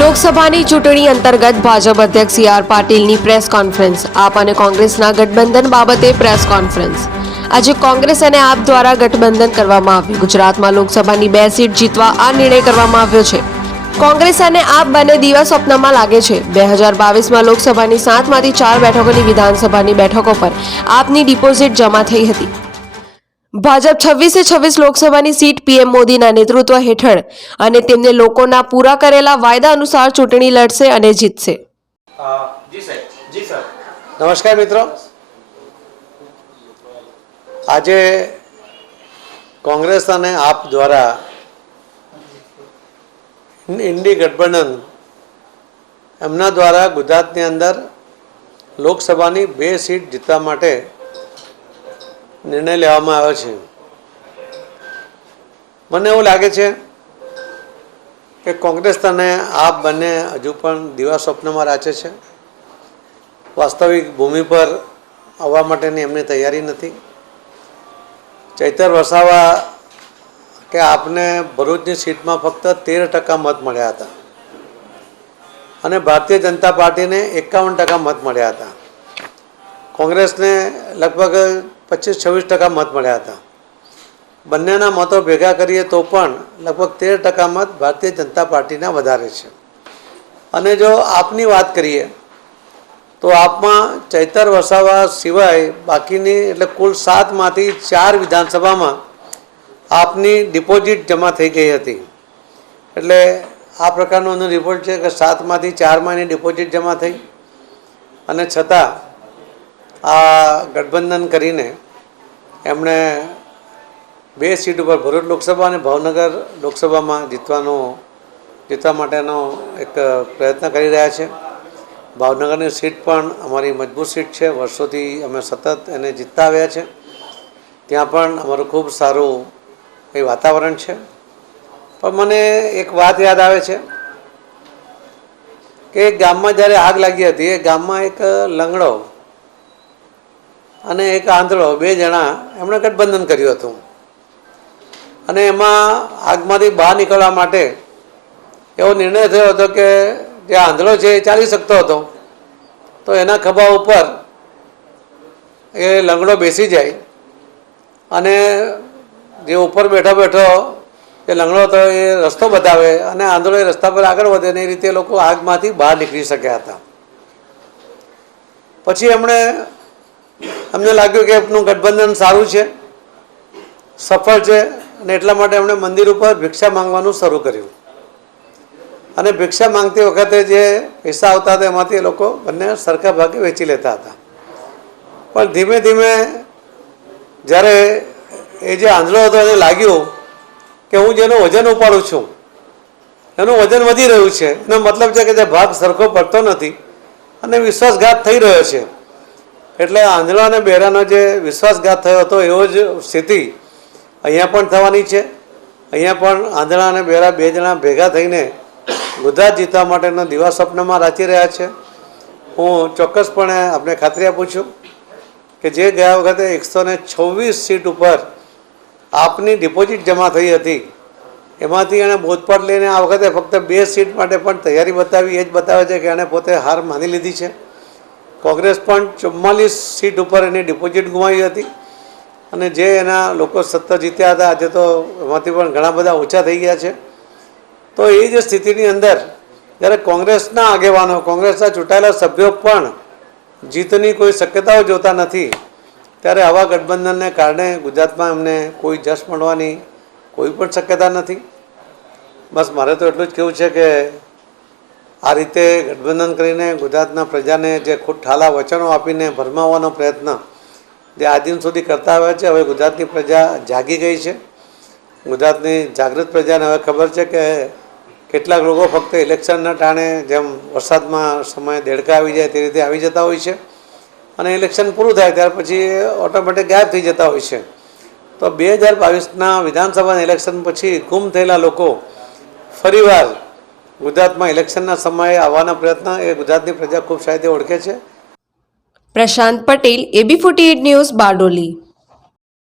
લોકસભાની ચૂંટણી અંતર્ગત ભાજપ અધ્યક્ષ સી આર પાટીલની પ્રેસ કોન્ફરન્સ, આપ અને કોંગ્રેસના ગઠબંધન બાબતે પ્રેસ કોન્ફરન્સ. આજે કોંગ્રેસ અને આપ દ્વારા ગઠબંધન કરવામાં આવ્યું. ગુજરાતમાં લોકસભાની બે સીટ જીતવા આ નિર્ણય કરવામાં આવ્યો છે. કોંગ્રેસ અને આપ બંને દિવા સ્વપ્નમાં લાગે છે. બે હજાર બાવીસમાં લોકસભાની સાતમાંથી ચાર બેઠકોની વિધાનસભાની બેઠકો પર આપની ડિપોઝિટ જમા થઈ હતી. ભાજપ છવ્વીસે છવ્વીસ લોકસભાની સીટ પીએમ મોદીના નેતૃત્વ હેઠળ અને તેમને લોકોના પૂરા કરેલા વાયદા અનુસાર ચૂંટણી લડશે અને જીતશે. નમસ્કાર મિત્રો. આજે કોંગ્રેસ અને આપ દ્વારા ઇન્ડી ગઠબંધન એમના દ્વારા ગુજરાતની અંદર લોકસભાની બે સીટ જીતવા માટે નિર્ણય લેવામાં આવ્યો છે. મને એવું લાગે છે કે કોંગ્રેસ અને આપ બંને હજુ પણ દિવા સ્વપ્નમાં રાચે છે. વાસ્તવિક ભૂમિ પર આવવા માટેની એમની તૈયારી નથી. ચૈતર વસાવા કે આપને ભરૂચની સીટમાં ફક્ત તેર ટકા મત મળ્યા હતા. અને ભારતીય જનતા પાર્ટીને એકાવન ટકા મત મળ્યા હતા. કોંગ્રેસને લગભગ પચીસ છવ્વીસ ટકા મત મળ્યા હતા. બંનેના મતો ભેગા કરીએ તો પણ લગભગ તેર ટકા મત ભારતીય જનતા પાર્ટીના વધારે છે. અને જો આપની વાત કરીએ, તો આપમાં ચૈતર વસાવા સિવાય બાકીની એટલે કુલ સાતમાંથી ચાર વિધાનસભામાં આપની ડિપોઝિટ જમા થઈ ગઈ હતી. એટલે આ પ્રકારનો એનો રિપોર્ટ છે કે સાતમાંથી ચારમાં એની ડિપોઝિટ જમા થઈ. અને છતાં આ ગઠબંધન કરીને એમણે બે સીટ ઉપર ભરૂચ લોકસભા અને ભાવનગર લોકસભામાં જીતવાનો, જીતવા માટેનો એક પ્રયત્ન કરી રહ્યા છે. ભાવનગરની સીટ પણ અમારી મજબૂત સીટ છે. વર્ષોથી અમે સતત એને જીતતા આવ્યા છે. ત્યાં પણ અમારું ખૂબ સારું એ વાતાવરણ છે. પણ મને એક વાત યાદ આવે છે કે ગામમાં જ્યારે આગ લાગી હતી, એ ગામમાં એક લંગડો અને એક આંધળો, બે જણા, એમણે ગઠબંધન કર્યું હતું. અને એમાં આગમાંથી બહાર નીકળવા માટે એવો નિર્ણય થયો હતો કે જે આંધળો છે એ ચાલી શકતો હતો. તો એના ખભા ઉપર એ લંગડો બેસી જાય અને જે ઉપર બેઠો બેઠો એ લંગડો હતો એ રસ્તો બતાવે અને આંધળો એ રસ્તા પર આગળ વધે ને એ રીતે લોકો આગમાંથી બહાર નીકળી શક્યા હતા. પછી એમણે અમને લાગ્યું કે એમનું ગઠબંધન સારું છે, સફળ છે, અને એટલા માટે એમણે મંદિર ઉપર ભિક્ષા માંગવાનું શરૂ કર્યું. અને ભિક્ષા માંગતી વખતે જે પૈસા આવતા હતા, એમાંથી એ લોકો બંને સરખા ભાગે વેચી લેતા હતા. પણ ધીમે ધીમે જ્યારે એ જે આંધળો હતો એને લાગ્યું કે હું જેનું વજન ઉપાડું છું, એનું વજન વધી રહ્યું છે, એનો મતલબ છે કે જે ભાગ સરખો પડતો નથી, અને વિશ્વાસઘાત થઈ રહ્યો છે. એટલે આંધળા અને બહેરાનો જે વિશ્વાસઘાત થયો હતો, એવો જ સ્થિતિ અહીંયા પણ થવાની છે. અહીંયા પણ આંધળા અને બહેરા બે જણા ભેગા થઈને ગુજરાત જીતવા માટેનો દિવા સ્વપ્નમાં રાચી રહ્યા છે. હું ચોક્કસપણે આપને ખાતરી આપું છું કે જે ગયા વખતે એકસો ને છવ્વીસ સીટ ઉપર આપની ડિપોઝિટ જમા થઈ હતી, એમાંથી એણે બોધપાઠ લઈને આ વખતે ફક્ત બે સીટ માટે પણ તૈયારી બતાવી, એ જ બતાવે છે કે એણે પોતે હાર માની લીધી છે. કોંગ્રેસ પણ ચુમ્માલીસ સીટ ઉપર એની ડિપોઝિટ ગુમાવી હતી. અને જે એના લોકો સત્તા જીત્યા હતા, આજે તો એમાંથી પણ ઘણા બધા ઓછા થઈ ગયા છે. તો એ જ સ્થિતિની અંદર જ્યારે કોંગ્રેસના આગેવાનો, કોંગ્રેસના ચૂંટાયેલા સભ્યો પણ જીતની કોઈ શક્યતાઓ જોતા નથી, ત્યારે આવા ગઠબંધનને કારણે ગુજરાતમાં એમને કોઈ જશ મળવાની કોઈ પણ શક્યતા નથી. બસ મારે તો એટલું જ કહેવું છે કે આ રીતે ગઠબંધન કરીને ગુજરાતના પ્રજાને જે ખૂબ ઠાલા વચનો આપીને ભરમાવવાનો પ્રયત્ન જે આજ દિન સુધી કરતા આવ્યા છે, હવે ગુજરાતની પ્રજા જાગી ગઈ છે. ગુજરાતની જાગૃત પ્રજાને હવે ખબર છે કે કેટલાક લોકો ફક્ત ઇલેક્શનના ટાણે જેમ વરસાદમાં સમય દેડકા આવી જાય તે રીતે આવી જતા હોય છે અને ઇલેક્શન પૂરું થાય ત્યાર પછી ઓટોમેટિક ગાયબ થઈ જતા હોય છે. તો બે હજાર બાવીસના વિધાનસભાના ઇલેક્શન પછી ગુમ થયેલા લોકો ફરીવાર ગુજરાતમાં ઇલેક્શનના સમયે આવવાના પ્રયત્ન એ ગુજરાતની પ્રજા ખૂબ સારી ઓળખે છે. Prashant Patel A B forty news Bardoli.